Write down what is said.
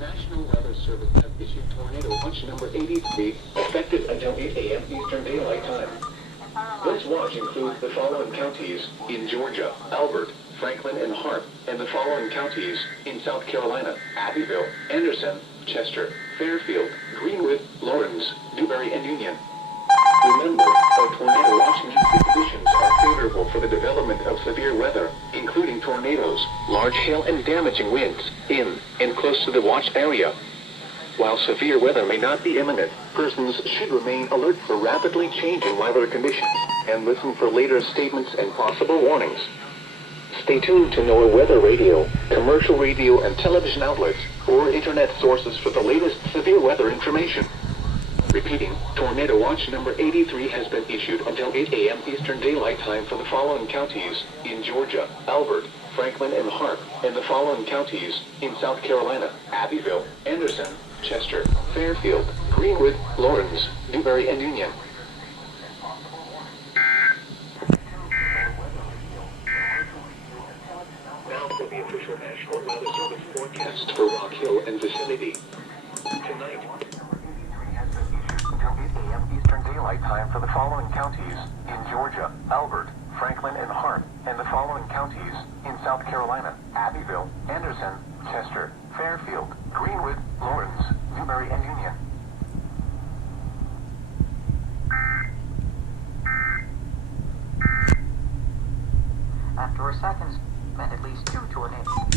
National Weather Service has issued tornado watch number 83, effective until 8 a.m. Eastern Daylight Time. This watch includes the following counties in Georgia: Albert, Franklin, and Hart, and the following counties in South Carolina: Abbeville, Anderson, Chester, Fairfield, Greenwood, Lawrence, Newberry, and Union. Remember, our tornado watch means the conditions are favorable for the development of severe weather, including tornadoes, large hail, and damaging winds in and close to the watch area. While severe weather may not be imminent, persons should remain alert for rapidly changing weather conditions and listen for later statements and possible warnings. Stay tuned to NOAA weather radio, commercial radio and television outlets, or internet sources for the latest severe weather information. Repeating, tornado watch number 83 has been issued until 8 a.m. Eastern Daylight Time for the following counties in Georgia: Albert, Franklin, and Hart, and the following counties in South Carolina: Abbeville, Anderson, Chester, Fairfield, Greenwood, Lawrence, Newberry, and Union. Now for the official National Weather Service forecast for Rock Hill and vicinity. Tonight, until 8 a.m. Eastern Daylight Time for the following counties in Georgia: Albert, Franklin, and Hart, and the following counties in South Carolina: Abbeville, Anderson, Chester, Fairfield, Greenwood, Lawrence, Newberry, and Union. After a second, meant at least 2 tornadoes.